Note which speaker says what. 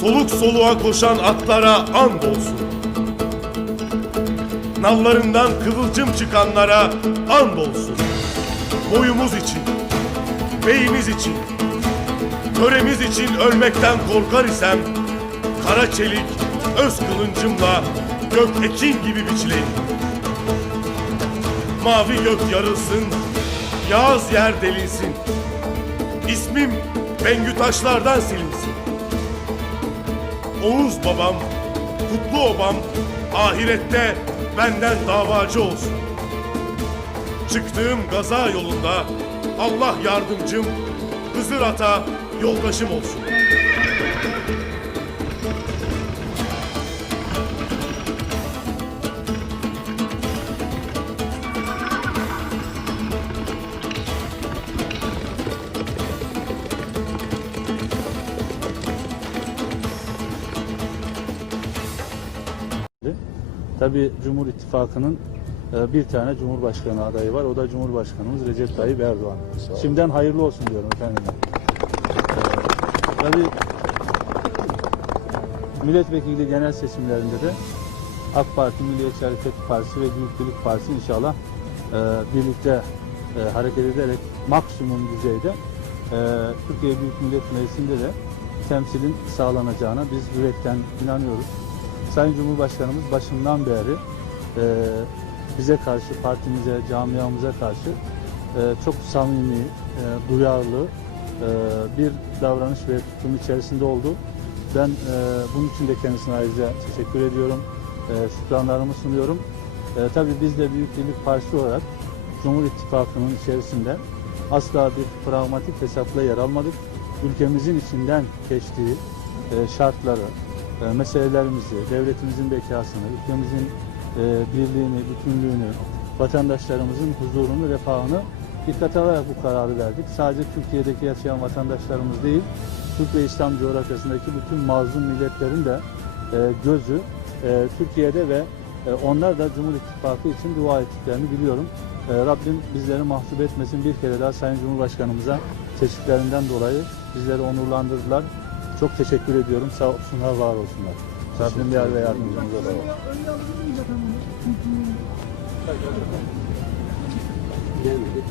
Speaker 1: Soluk soluğa koşan atlara and olsun. Nallarından kıvılcım çıkanlara and olsun. Boyumuz için, beyimiz için, töremiz için ölmekten korkar isem, kara çelik öz kılıncımla gök ekin gibi biçileyim. Mavi gök yarılsın, yağız yer delinsin. Bengü taşlardan silinsin. Oğuz babam, kutlu obam, ahirette benden davacı olsun. Çıktığım gaza yolunda Allah yardımcım, Hızır Ata yoldaşım olsun.
Speaker 2: Tabii Cumhur İttifakı'nın e, bir tane Cumhurbaşkanı adayı var. O da Cumhurbaşkanımız Recep Tayyip Erdoğan. Şimdiden hayırlı olsun diyorum efendim. Tabii milletvekili genel seçimlerinde de AK Parti, Milliyetçi Hareket Partisi ve Büyük Birlik Partisi inşallah e, birlikte e, hareket ederek maksimum düzeyde e, Türkiye Büyük Millet Meclisi'nde de temsilin sağlanacağına biz yürekten inanıyoruz. Sayın Cumhurbaşkanımız başından beri e, bize karşı, partimize, camiamıza karşı e, çok samimi, e, duyarlı e, bir davranış ve tutum içerisinde oldu. Ben e, bunun için de kendisine ayrıca teşekkür ediyorum. E, şükranlarımı sunuyorum. E, tabii biz de Büyük Birlik Partisi olarak Cumhur İttifakı'nın içerisinde asla bir pragmatik hesapla yer almadık. Ülkemizin içinden geçtiği e, şartları, e, meselelerimizi, devletimizin bekasını, ülkemizin e, birliğini, bütünlüğünü, vatandaşlarımızın huzurunu, refahını dikkate alarak bu kararı verdik. Sadece Türkiye'deki yaşayan vatandaşlarımız değil, Türk ve İslam coğrafyasındaki bütün mazlum milletlerin de e, gözü Türkiye'de ve onlar da Cumhur İttifakı için dua ettiklerini biliyorum. E, Rabbim bizleri mahcup etmesin. Bir kere daha Sayın Cumhurbaşkanımıza teşviklerinden dolayı bizleri onurlandırdılar. Çok teşekkür ediyorum. Sağ olsunlar, var olsunlar. Rabbim yar ve yardımcımız olsun.
Speaker 3: Gelmedi.